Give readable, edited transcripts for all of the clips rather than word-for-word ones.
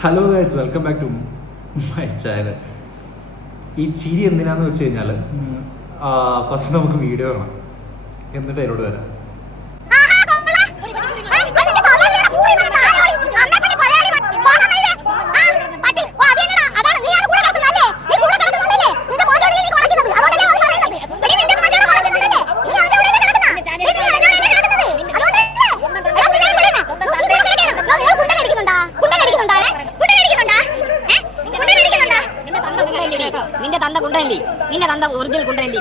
Hello guys, welcome back to my channel. ഈ ചിരി എന്തിനാന്ന് വെച്ച് കഴിഞ്ഞാൽ ഫസ്റ്റ് നമുക്ക് വീഡിയോ കാണാം, എന്നിട്ട് അതിലോട്ട് വരാം. നിന്റെ തന്ത കുണ്ടല്ലേ? നിന്റെ തന്ത ഒറിജിനൽ കുണ്ടല്ലേ?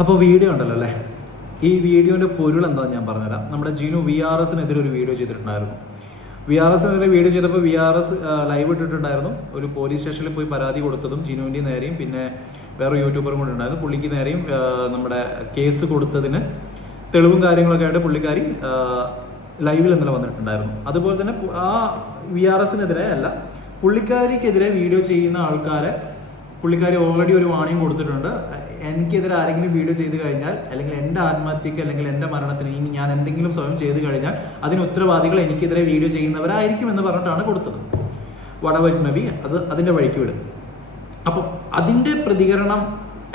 അപ്പോൾ വീഡിയോ ഉണ്ടല്ലോ അല്ലേ, ഈ വീഡിയോൻ്റെ പൊരുൾ എന്താണെന്ന് ഞാൻ പറഞ്ഞുതരാം. നമ്മുടെ ജിനു VRSനെതിരെ ഒരു വീഡിയോ ചെയ്തിട്ടുണ്ടായിരുന്നു. VRSനെതിരെ വീഡിയോ ചെയ്തപ്പോൾ VRS ലൈവ് ഇട്ടിട്ടുണ്ടായിരുന്നു. ഒരു പോലീസ് സ്റ്റേഷനിൽ പോയി പരാതി കൊടുത്തതും ജിനുവിൻ്റെ നേരെയും പിന്നെ വേറെ യൂട്യൂബറും കൂടെ ഉണ്ടായിരുന്നു. പുള്ളിക്ക് നേരെയും നമ്മുടെ കേസ് കൊടുത്തതിന് തെളിവും കാര്യങ്ങളൊക്കെ ആയിട്ട് പുള്ളിക്കാരി ലൈവിൽ ഇന്നലെ വന്നിട്ടുണ്ടായിരുന്നു. അതുപോലെ തന്നെ ആ VRSനെതിരെ അല്ല, പുള്ളിക്കാരിക്കെതിരെ വീഡിയോ ചെയ്യുന്ന ആൾക്കാരെ പുള്ളിക്കാരി ഓൾറെഡി ഒരു വാണിംഗ് കൊടുത്തിട്ടുണ്ട്. എനിക്കെതിരെ ആരെങ്കിലും വീഡിയോ ചെയ്ത് കഴിഞ്ഞാൽ, അല്ലെങ്കിൽ എൻ്റെ ആത്മഹത്യക്ക് അല്ലെങ്കിൽ എൻ്റെ മരണത്തിന് ഇനി ഞാൻ എന്തെങ്കിലും സ്വയം ചെയ്ത് കഴിഞ്ഞാൽ അതിന് ഉത്തരവാദികൾ എനിക്കെതിരെ വീഡിയോ ചെയ്യുന്നവരായിരിക്കും എന്ന് പറഞ്ഞിട്ടാണ് കൊടുത്തത്. വടവറ്റ് നബി അതിൻ്റെ വഴിക്ക് വിടും. അപ്പം അതിൻ്റെ പ്രതികരണം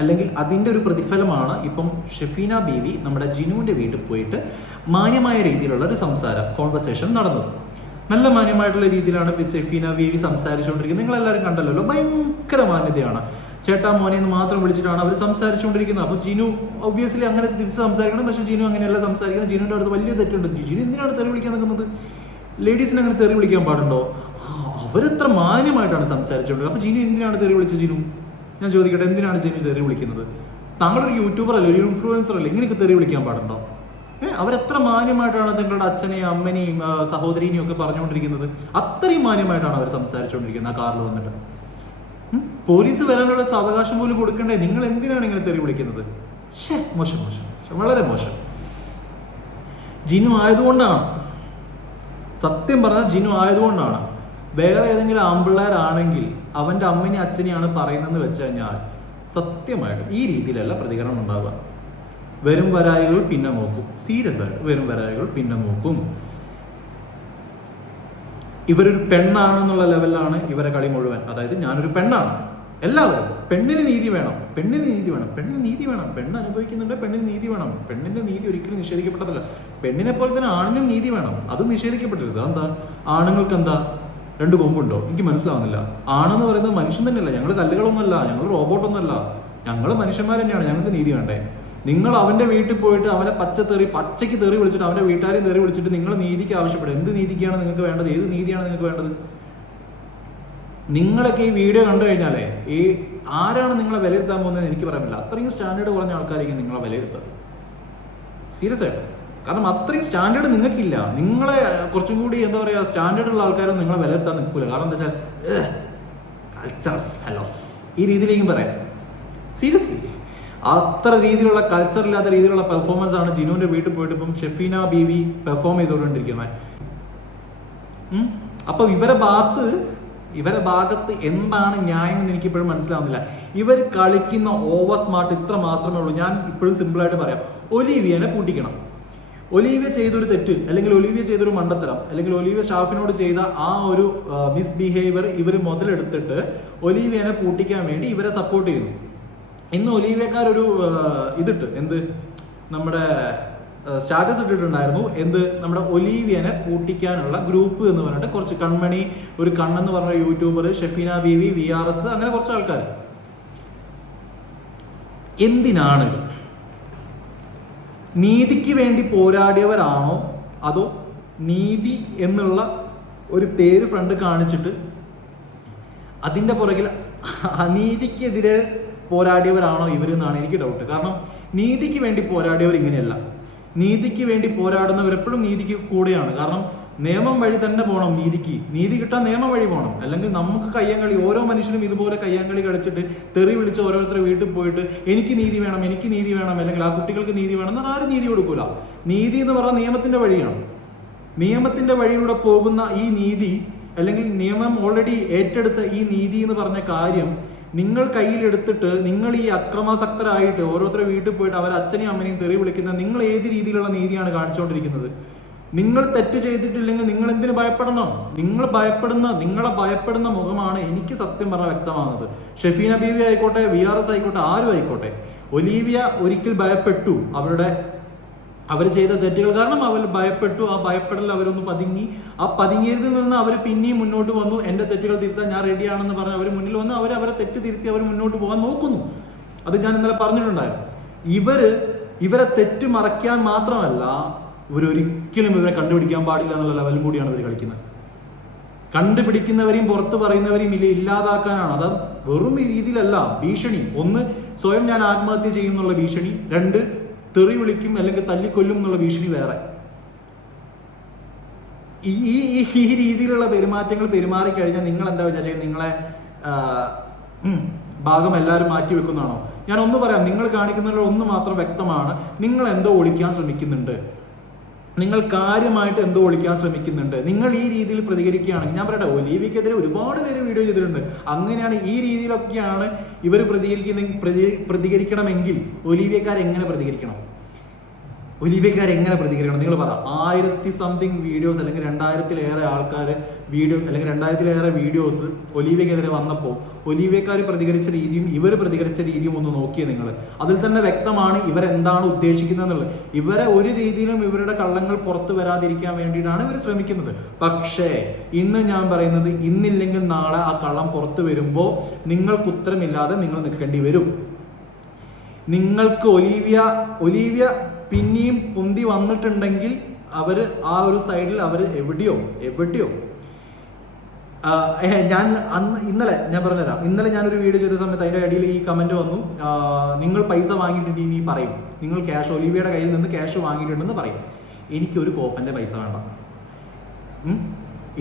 അല്ലെങ്കിൽ അതിൻ്റെ ഒരു പ്രതിഫലമാണ് ഇപ്പം ഷെഫീന ബീവി നമ്മുടെ ജിനുവിൻ്റെ വീട്ടിൽ പോയിട്ട് മാന്യമായ രീതിയിലുള്ള ഒരു കോൺവെർസേഷൻ നടന്നത്. നല്ല മാന്യമായിട്ടുള്ള രീതിയിലാണ് ഷെഫീന ബീവി സംസാരിച്ചുകൊണ്ടിരിക്കുന്നത്. നിങ്ങളെല്ലാവരും കണ്ടല്ലോ, ഭയങ്കര മാന്യതയാണ്. ചേട്ടാ മോനെ എന്ന് മാത്രം വിളിച്ചിട്ടാണ് അവർ സംസാരിച്ചുകൊണ്ടിരിക്കുന്നത്. അപ്പോൾ ജിനു ഒബ്വിയസ്ലി അങ്ങനെ തിരിച്ച് സംസാരിക്കണം. പക്ഷേ ജിനു അങ്ങനെയല്ല സംസാരിക്കുന്നത്. ജിനുവിൻ്റെ അടുത്ത് വലിയ തെറ്റുണ്ട്. ജിനു എന്തിനാണ് തെറി വിളിക്കാൻ നിൽക്കുന്നത്? ലേഡീസിനെ അങ്ങനെ തെറി വിളിക്കാൻ പാടുണ്ടോ? അവരെത്ര മാന്യമായിട്ടാണ് സംസാരിച്ചുകൊണ്ടിരിക്കുന്നത്. അപ്പോൾ ജിനു എന്തിനാണ് തെറി വിളിച്ചത്? ജിനു, ഞാൻ ചോദിക്കട്ടെ, എന്തിനാണ് ജിനു തെറി വിളിക്കുന്നത്? താങ്കളൊരു യൂട്യൂബർ അല്ലേ, ഒരു ഇൻഫ്ലുവൻസർ അല്ലേ, ഇങ്ങനെയൊക്കെ തെറി വിളിക്കാൻ പാടുണ്ടോ? അവരെത്ര മാന്യമായിട്ടാണ് നിങ്ങളുടെ അച്ഛനെയും അമ്മനെയും സഹോദരിനെയും ഒക്കെ പറഞ്ഞുകൊണ്ടിരിക്കുന്നത്. അത്രയും മാന്യമായിട്ടാണ് അവർ സംസാരിച്ചുകൊണ്ടിരിക്കുന്നത് ആ കാറിൽ വന്നിട്ട്. പോലീസ് വരാനുള്ള അവകാശം പോലും കൊടുക്കണ്ടേ? നിങ്ങൾ എന്തിനാണ് ഇങ്ങനെ തെറി വിളിക്കുന്നത്? മോശം, വളരെ മോശം. ജിനു ആയതുകൊണ്ടാണ്, സത്യം പറഞ്ഞാൽ ജിനു ആയതുകൊണ്ടാണ്. വേറെ ഏതെങ്കിലും ആമ്പിള്ളേരാണെങ്കിൽ അവൻ്റെ അമ്മനെയും അച്ഛനെയാണ് പറയുന്നതെന്ന് വെച്ച് കഴിഞ്ഞാൽ സത്യമായിട്ടും ഈ രീതിയിലല്ല പ്രതികരണം ഉണ്ടാവുക. വരും വരായികൾ പിന്നെ നോക്കും. സീരിയസ് ആയിട്ട് വരും വരായികൾ പിന്നെ നോക്കും. ഇവരൊരു പെണ്ണാണെന്നുള്ള ലെവലിലാണ് ഇവരെ കളി മുഴുവൻ. അതായത് ഞാനൊരു പെണ്ണാണ്, എല്ലാവരും പെണ്ണിന് നീതി വേണം, പെണ്ണിന് നീതി വേണം, പെണ്ണ് അനുഭവിക്കുന്നുണ്ട്, പെണ്ണിന് നീതി വേണം. പെണ്ണിന്റെ നീതി ഒരിക്കലും നിഷേധിക്കപ്പെട്ടതല്ല. പെണ്ണിനെ പോലെ തന്നെ ആണിനും നീതി വേണം, അത് നിഷേധിക്കപ്പെട്ടിരുത്. എന്താ ആണുങ്ങൾക്ക് എന്താ രണ്ട് കൊമ്പുണ്ടോ? എനിക്ക് മനസ്സിലാവുന്നില്ല. ആണെന്ന് പറയുന്നത് മനുഷ്യൻ തന്നെയല്ല. ഞങ്ങൾ കല്ലുകളൊന്നുമല്ല, ഞങ്ങൾ റോബോട്ടൊന്നുമല്ല, ഞങ്ങൾ മനുഷ്യന്മാർ തന്നെയാണ്. ഞങ്ങൾക്ക് നീതി വേണ്ടേ? നിങ്ങൾ അവന്റെ വീട്ടിൽ പോയിട്ട് അവനെ പച്ചയ്ക്ക് തെറി വിളിച്ചിട്ട് അവന്റെ വീട്ടുകാരെയും തെറി വിളിച്ചിട്ട് നിങ്ങൾ നീതിക്ക് ആവശ്യപ്പെടും. എന്ത് നീതിക്കാണ് നിങ്ങൾക്ക് വേണ്ടത്? ഏത് നീതിയാണ് നിങ്ങൾക്ക് വേണ്ടത്? നിങ്ങളൊക്കെ ഈ വീഡിയോ കണ്ടു കഴിഞ്ഞാലേ ഈ ആരാണ് നിങ്ങളെ വിലയിരുത്താൻ പോകുന്നത് എനിക്ക് പറയാനില്ല. അത്രയും സ്റ്റാൻഡേർഡ് കുറഞ്ഞ ആൾക്കാരായിരിക്കും നിങ്ങളെ വിലയിരുത്തുക. സീരിയസ് ആയിട്ട്. കാരണം അത്രയും സ്റ്റാൻഡേർഡ് നിങ്ങൾക്കില്ല. നിങ്ങളെ കുറച്ചും കൂടി എന്താ പറയുക, സ്റ്റാൻഡേർഡ് ഉള്ള ആൾക്കാരൊന്നും നിങ്ങളെ വിലയിരുത്താൻ നിൽക്കില്ല. കാരണം എന്താ വെച്ചാൽ കൾച്ചറസ് ഫെലോസ് ഈ രീതിയിലേക്കും പറയാം. സീരിയസ്ലി അത്ര രീതിയിലുള്ള കൾച്ചറില്ലാത്ത രീതിയിലുള്ള പെർഫോമൻസ് ആണ് ജിനുവിന്റെ വീട്ടിൽ പോയിട്ട് ഇപ്പം ഷെഫീന ബീവി പെർഫോം ചെയ്തുകൊണ്ടിരിക്കുന്നത്. അപ്പൊ ഇവരെ ഭാഗത്ത് എന്താണ് ന്യായം എന്ന് എനിക്ക് ഇപ്പോഴും മനസ്സിലാവുന്നില്ല. ഇവർ കളിക്കുന്ന ഓവർ സ്മാർട്ട് ഇത്ര മാത്രമേ ഉള്ളൂ. ഞാൻ ഇപ്പോഴും സിമ്പിളായിട്ട് പറയാം, ഒലീവിയനെ പൂട്ടിക്കണം. ഒലീവിയ ചെയ്തൊരു തെറ്റ്, അല്ലെങ്കിൽ ഒലീവിയ ചെയ്തൊരു മണ്ടത്തരം, അല്ലെങ്കിൽ ഒലീവിയ ഷാഫിനോട് ചെയ്ത ആ ഒരു മിസ്ബിഹേവിയർ ഇവർ മുതലെടുത്തിട്ട് ഒലീവിയനെ പൂട്ടിക്കാൻ വേണ്ടി ഇവരെ സപ്പോർട്ട് ചെയ്യുന്നു. ഇന്ന് ഒലീവിയക്കാരൊരു ഇതിട്ട്, എന്ത് നമ്മുടെ സ്റ്റാറ്റസ് ഇട്ടിട്ടുണ്ടായിരുന്നു. എന്ത്, നമ്മുടെ ഒലീവിയനെ പൂട്ടിക്കാനുള്ള ഗ്രൂപ്പ് എന്ന് പറഞ്ഞിട്ട് കുറച്ച് കൺമണി, ഒരു കണ്ണെന്ന് പറഞ്ഞ യൂട്യൂബർ, ഷെഫീന ബീവി, VRS, അങ്ങനെ കുറച്ച് ആൾക്കാർ. എന്തിനാണിത്? നീതിക്ക് വേണ്ടി പോരാടിയവരാണോ അതോ നീതി എന്നുള്ള ഒരു പേര് ഫ്രണ്ട് കാണിച്ചിട്ട് അതിൻ്റെ പുറകിൽ അനീതിക്കെതിരെ പോരാടിയവരാണോ ഇവരെന്നാണ് എനിക്ക് ഡൗട്ട്. കാരണം നീതിക്ക് വേണ്ടി പോരാടിയവർ ഇങ്ങനെയല്ല. നീതിക്ക് വേണ്ടി പോരാടുന്നവർ എപ്പോഴും നീതിക്ക് കൂടെയാണ്. കാരണം നിയമം വഴി തന്നെ പോകണം നീതിക്ക്. നീതി കിട്ടാൻ നിയമം വഴി പോകണം. അല്ലെങ്കിൽ നമുക്ക് കയ്യാങ്കളി, ഓരോ മനുഷ്യനും ഇതുപോലെ കയ്യാങ്കളി കളിച്ചിട്ട് തെറി വിളിച്ച് ഓരോരുത്തരുടെ വീട്ടിൽ പോയിട്ട് എനിക്ക് നീതി വേണം, എനിക്ക് നീതി വേണം, അല്ലെങ്കിൽ ആ കുട്ടികൾക്ക് നീതി വേണം എന്നാൽ ആരും നീതി കൊടുക്കൂല. നീതി എന്ന് പറഞ്ഞാൽ നിയമത്തിന്റെ വഴിയാണ്. നിയമത്തിന്റെ വഴിയിലൂടെ പോകുന്ന ഈ നീതി, അല്ലെങ്കിൽ നിയമം ഓൾറെഡി ഏറ്റെടുത്ത ഈ നീതി എന്ന് പറഞ്ഞ കാര്യം നിങ്ങൾ കയ്യിലെടുത്തിട്ട് നിങ്ങൾ ഈ അക്രമാസക്തരായിട്ട് ഓരോരുത്തരുടെ വീട്ടിൽ പോയിട്ട് അവർ അച്ഛനെയും അമ്മനെയും തെറി വിളിക്കുന്ന നിങ്ങൾ ഏത് രീതിയിലുള്ള നീതിയാണ് കാണിച്ചുകൊണ്ടിരിക്കുന്നത്? നിങ്ങൾ തെറ്റ് ചെയ്തിട്ടില്ലെങ്കിൽ നിങ്ങൾ എന്തിനു ഭയപ്പെടണം? നിങ്ങളെ ഭയപ്പെടുന്ന മുഖമാണ് എനിക്ക് സത്യം പറഞ്ഞാൽ വ്യക്തമാകുന്നത്. ഷെഫീന ബീവി ആയിക്കോട്ടെ, VRS ആയിക്കോട്ടെ, ആരും ആയിക്കോട്ടെ, ഒലീവിയ ഒരിക്കൽ ഭയപ്പെട്ടു. അവർ ചെയ്ത തെറ്റുകൾ കാരണം അവർ ഭയപ്പെട്ടു. ആ ഭയപ്പെടൽ അവരൊന്ന് പതുങ്ങി. ആ പതുങ്ങിയതിൽ നിന്ന് അവർ പിന്നെയും മുന്നോട്ട് വന്നു. എൻ്റെ തെറ്റുകൾ തിരുത്താൻ ഞാൻ റെഡിയാണെന്ന് പറഞ്ഞ് അവർ മുന്നിൽ വന്ന് അവരെ തെറ്റ് തിരുത്തി അവർ മുന്നോട്ട് പോകാൻ നോക്കുന്നു. അത് ഞാൻ ഇന്നലെ പറഞ്ഞിട്ടുണ്ടായിരുന്നു. ഇവരെ തെറ്റ് മറയ്ക്കാൻ മാത്രമല്ല, ഇവരൊരിക്കലും ഇവരെ കണ്ടുപിടിക്കാൻ പാടില്ല എന്നുള്ള ലെവലും കൂടിയാണ് ഇവർ കളിക്കുന്നത്. കണ്ടുപിടിക്കുന്നവരെയും പുറത്ത് പറയുന്നവരെയും ഇല്ലാതാക്കാനാണ്. അത് വെറും രീതിയിലല്ല, ഭീഷണി. ഒന്ന്, സ്വയം ഞാൻ ആത്മഹത്യ ചെയ്യുന്നുള്ള ഭീഷണി. രണ്ട്, തെറി വിളിക്കും അല്ലെങ്കിൽ തല്ലിക്കൊല്ലും എന്നുള്ള ഭീഷണി വേറെ. ഈ രീതിയിലുള്ള പെരുമാറ്റങ്ങൾ പെരുമാറിക്കഴിഞ്ഞാൽ നിങ്ങൾ എന്താ വിചാരിച്ചത്? നിങ്ങളെ ഭാഗം എല്ലാവരും മാറ്റി വെക്കുന്നതാണോ? ഞാൻ ഒന്ന് പറയാം, നിങ്ങൾ കാണിക്കുന്നതിൽ ഒന്ന് മാത്രം വ്യക്തമാണ്. നിങ്ങൾ എന്തോ ഒളിക്കാൻ ശ്രമിക്കുന്നുണ്ട്. നിങ്ങൾ കാര്യമായിട്ട് എന്തോ ഒളിക്കാൻ ശ്രമിക്കുന്നുണ്ട്. നിങ്ങൾ ഈ രീതിയിൽ പ്രതികരിക്കുകയാണെങ്കിൽ, ഞാൻ പറയട്ടെ, ഒലീവിയക്കെതിരെ ഒരുപാട് പേര് വീഡിയോ ചെയ്തിട്ടുണ്ട്. അങ്ങനെയാണ് ഈ രീതിയിലൊക്കെയാണ് ഇവർ പ്രതികരിക്കണമെങ്കിൽ ഒലീവിയക്കാർ എങ്ങനെ പ്രതികരിക്കണം? നിങ്ങൾ പറ. 1000 വീഡിയോസ് അല്ലെങ്കിൽ 2000-ലേറെ ആൾക്കാർ വീഡിയോ അല്ലെങ്കിൽ 2000-ലേറെ വീഡിയോസ് ഒലീവിയക്കെതിരെ വന്നപ്പോൾ ഒലീവിയക്കാർ പ്രതികരിച്ച രീതിയും ഇവർ പ്രതികരിച്ച രീതിയും ഒന്ന് നോക്കിയേ നിങ്ങൾ. അതിൽ തന്നെ വ്യക്തമാണ് ഇവരെന്താണ് ഉദ്ദേശിക്കുന്നത് എന്നുള്ളത്. ഇവരെ ഒരു രീതിയിലും ഇവരുടെ കള്ളങ്ങൾ പുറത്തു വരാതിരിക്കാൻ വേണ്ടിയിട്ടാണ് ഇവർ ശ്രമിക്കുന്നത്. പക്ഷേ ഇന്ന് ഞാൻ പറയുന്നത്, ഇന്നില്ലെങ്കിൽ നാളെ ആ കള്ളം പുറത്തു വരുമ്പോൾ നിങ്ങൾക്ക് ഉത്തരമില്ലാതെ നിങ്ങൾ നിൽക്കേണ്ടി വരും. നിങ്ങൾക്ക് ഒലീവിയ പിന്നെയും പൊന്തി വന്നിട്ടുണ്ടെങ്കിൽ അവർ ആ ഒരു സൈഡിൽ അവർ എവിടെയോ ഞാൻ ഇന്നലെ ഞാൻ പറഞ്ഞുതരാം. ഇന്നലെ ഞാനൊരു വീഡിയോ ചെയ്ത സമയത്ത് അതിൻ്റെ ഇടയിൽ ഈ കമന്റ് വന്നു, നിങ്ങൾ പൈസ വാങ്ങിയിട്ടുണ്ടെങ്കിൽ പറയും, നിങ്ങൾ ക്യാഷ് ഒലീവിയയുടെ കയ്യിൽ നിന്ന് ക്യാഷ് വാങ്ങിയിട്ടുണ്ടെന്ന് പറയും. എനിക്കൊരു കോപ്പന്റെ പൈസ വേണ്ട.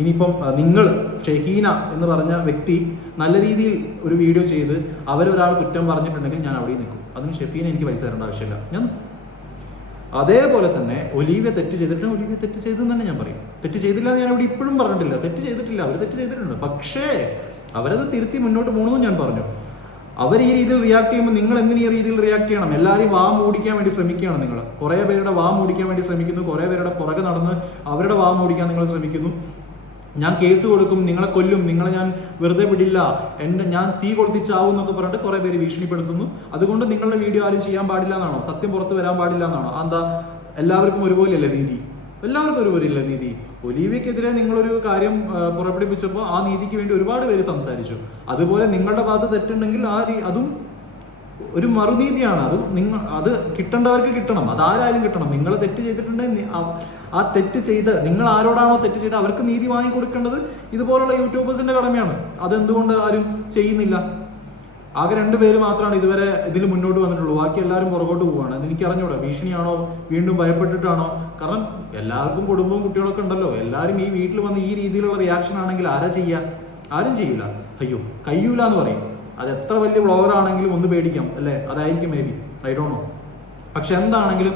ഇനിയിപ്പം നിങ്ങൾ ഷഹീന എന്ന് പറഞ്ഞ വ്യക്തി നല്ല രീതിയിൽ ഒരു വീഡിയോ ചെയ്ത് അവരൊരാൾ കുറ്റം പറഞ്ഞിട്ടുണ്ടെങ്കിൽ ഞാൻ അവിടെ നിൽക്കും. അതിന് ഷെഫീന എനിക്ക് പൈസ തരേണ്ട ആവശ്യമില്ല. ഞാൻ അതേപോലെ തന്നെ ഒലീവിയ തെറ്റ് ചെയ്തിട്ട് ഒലീവിയ തെറ്റ് ചെയ്തെന്ന് തന്നെ ഞാൻ പറയും. തെറ്റ് ചെയ്തില്ല എന്ന് ഞാൻ അവിടെ ഇപ്പോഴും പറഞ്ഞിട്ടില്ല. തെറ്റ് ചെയ്തിട്ടില്ല, അവർ തെറ്റ് ചെയ്തിട്ടുണ്ട്. പക്ഷേ അവരത് തിരുത്തി മുന്നോട്ട് പോകണമെന്ന് ഞാൻ പറഞ്ഞു. അവർ ഈ രീതിയിൽ റിയാക്ട് ചെയ്യുമ്പോൾ നിങ്ങൾ എന്തിനു ഈ രീതിയിൽ റിയാക്ട് ചെയ്യണം? എല്ലാവരും വാ മൂടിക്കാൻ വേണ്ടി ശ്രമിക്കുകയാണ് നിങ്ങൾ. കുറേ പേരുടെ വാ മൂടിക്കാൻ വേണ്ടി ശ്രമിക്കുന്നു. കുറേ പേരുടെ പുറകെ നടന്ന് അവരുടെ വാ മൂടിക്കാൻ നിങ്ങൾ ശ്രമിക്കുന്നു. ഞാൻ കേസ് കൊടുക്കും, നിങ്ങളെ കൊല്ലും, നിങ്ങളെ ഞാൻ വെറുതെ വിടില്ല, ഞാൻ തീ കൊളുത്തിച്ചാവും എന്നൊക്കെ പറഞ്ഞിട്ട് കുറേ പേര് ഭീഷണിപ്പെടുത്തുന്നു. അതുകൊണ്ട് നിങ്ങളുടെ വീഡിയോ ആരും ചെയ്യാൻ പാടില്ല എന്നാണോ? സത്യം പുറത്ത് വരാൻ പാടില്ല എന്നാണോ? എന്താ എല്ലാവർക്കും ഒരുപോലെയല്ലേ നീതി? എല്ലാവർക്കും ഒരുപോലെയല്ലേ നീതി? ഒലീവിയക്കെതിരെ നിങ്ങളൊരു കാര്യം പുറപ്പെടുവിച്ചപ്പോൾ ആ നീതിക്ക് വേണ്ടി ഒരുപാട് പേര് സംസാരിച്ചു. അതുപോലെ നിങ്ങളുടെ ഭാഗത്ത് തെറ്റുണ്ടെങ്കിൽ അതും ഒരു മറുനീതിയാണ്. അത് കിട്ടേണ്ടവർക്ക് കിട്ടണം, അതാരായാലും കിട്ടണം. നിങ്ങൾ തെറ്റ് ചെയ്തിട്ടുണ്ടെങ്കിൽ ആ തെറ്റ് ചെയ്ത് നിങ്ങൾ ആരോടാണോ തെറ്റ് ചെയ്ത് അവർക്ക് നീതി വാങ്ങിക്കൊടുക്കേണ്ടത് ഇതുപോലുള്ള യൂട്യൂബേഴ്സിന്റെ കടമയാണ്. അതെന്തുകൊണ്ട് ആരും ചെയ്യുന്നില്ല? ആകെ 2 പേര് മാത്രമാണ് ഇതുവരെ ഇതിൽ മുന്നോട്ട് വന്നിട്ടുള്ളൂ. ബാക്കി എല്ലാവരും പുറകോട്ട് പോവുകയാണ്. എനിക്ക് അറിഞ്ഞൂടാ, ഭീഷണിയാണോ, വീണ്ടും ഭയപ്പെട്ടിട്ടാണോ? കാരണം എല്ലാവർക്കും കുടുംബവും കുട്ടികളൊക്കെ ഉണ്ടല്ലോ. എല്ലാവരും ഈ വീട്ടിൽ വന്ന് ഈ രീതിയിലുള്ള റിയാക്ഷൻ ആണെങ്കിൽ ആരാ ചെയ്യുക? ആരും ചെയ്യില്ല. അയ്യോ കഴിയൂല എന്ന് പറയും. അത് എത്ര വലിയ വ്ളോഗർ ആണെങ്കിലും ഒന്ന് പേടിക്കാം അല്ലേ? അതായിരിക്കും may be, I don't know. പക്ഷെ എന്താണെങ്കിലും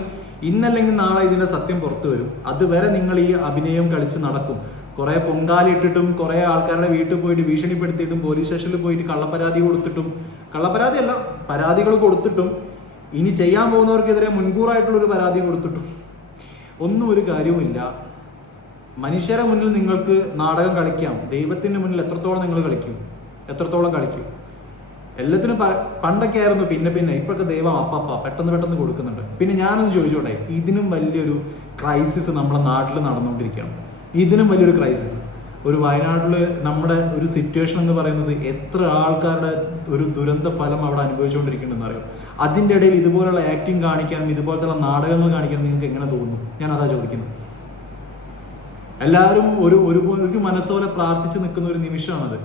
ഇന്നല്ലെങ്കിൽ നാളെ ഇതിന്റെ സത്യം പുറത്തു വരും. അതുവരെ നിങ്ങൾ ഈ അഭിനയം കളിച്ച് നടക്കും. കുറെ പൊങ്കാലിട്ടിട്ടും കുറെ ആൾക്കാരുടെ വീട്ടിൽ പോയിട്ട് ഭീഷണിപ്പെടുത്തിയിട്ടും പോലീസ് സ്റ്റേഷനിൽ പോയിട്ട് കള്ളപ്പരാതിയല്ല പരാതികൾ കൊടുത്തിട്ടും ഇനി ചെയ്യാൻ പോകുന്നവർക്കെതിരെ മുൻകൂറായിട്ടുള്ളൊരു പരാതി കൊടുത്തിട്ടും ഒന്നും ഒരു കാര്യവുമില്ല. മനുഷ്യരെ മുന്നിൽ നിങ്ങൾക്ക് നാടകം കളിക്കാം. ദൈവത്തിന്റെ മുന്നിൽ എത്രത്തോളം കളിക്കും? എല്ലാത്തിനും പണ്ടൊക്കെ ആയിരുന്നു പിന്നെ ഇപ്പൊക്കെ ദൈവം അപ്പ പെട്ടെന്ന് കൊടുക്കുന്നുണ്ട്. പിന്നെ ഞാനൊന്ന് ചോദിച്ചോട്ടെ, ഇതിനും വലിയൊരു ക്രൈസിസ് നമ്മുടെ നാട്ടിൽ നടന്നുകൊണ്ടിരിക്കുകയാണ്. ഇതിനും വലിയൊരു ക്രൈസിസ് ഒരു വയനാട്ടിൽ നമ്മുടെ ഒരു സിറ്റുവേഷൻ എന്ന് പറയുന്നത് എത്ര ആൾക്കാരുടെ ഒരു ദുരന്ത ഫലം അവിടെ അനുഭവിച്ചുകൊണ്ടിരിക്കുന്നുണ്ടെന്ന് അറിയാം. അതിൻ്റെ ഇടയിൽ ഇതുപോലുള്ള ആക്ടിങ് കാണിക്കാനും ഇതുപോലത്തെ നാടകങ്ങൾ കാണിക്കാനും നിങ്ങൾക്ക് എങ്ങനെ തോന്നുന്നു? ഞാൻ അതാ ചോദിക്കുന്നത്. എല്ലാവരും ഒരു മനസ്സോടെ പ്രാർത്ഥിച്ച് നിൽക്കുന്ന ഒരു നിമിഷമാണത്.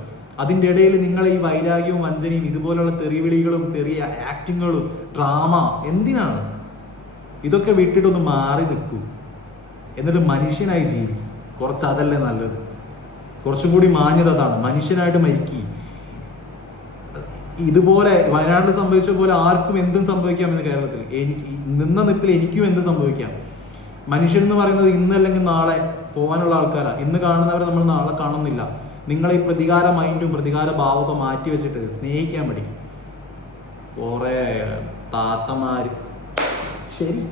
അതിൻ്റെ ഇടയിൽ നിങ്ങൾ ഈ വൈരാഗ്യവും വഞ്ചനയും ഇതുപോലുള്ള തെറിവിളികളും തെറിയ ആക്ടിങ്ങുകളും ഡ്രാമ എന്തിനാണ്? ഇതൊക്കെ വിട്ടിട്ടൊന്ന് മാറി നിൽക്കൂ, എന്നിട്ട് മനുഷ്യനായി ജീവിക്കും. കുറച്ച് അതല്ലേ നല്ലത്? കുറച്ചും കൂടി മാന്യത അതാണ്. മനുഷ്യനായിട്ട് മരിക്കുക. ഇതുപോലെ വയനാട്ടിൽ സംഭവിച്ച പോലെ ആർക്കും എന്തും സംഭവിക്കാം എന്ന് കേരളത്തിൽ. എനിക്ക് നിന്ന നിപ്പിൽ എനിക്കും എന്തും സംഭവിക്കാം. മനുഷ്യൻ എന്ന് പറയുന്നത് ഇന്നല്ലെങ്കിൽ നാളെ പോകാനുള്ള ആൾക്കാരാണ്. ഇന്ന് കാണുന്നവരെ നമ്മൾ നാളെ കാണുന്നില്ല. നിങ്ങളെ ഈ പ്രതികാര മൈൻഡും പ്രതികാര ഭാവമൊക്കെ മാറ്റി വെച്ചിട്ട് സ്നേഹിക്കാൻ പഠിക്കും. കുറേ താത്തമാര്. ശരി.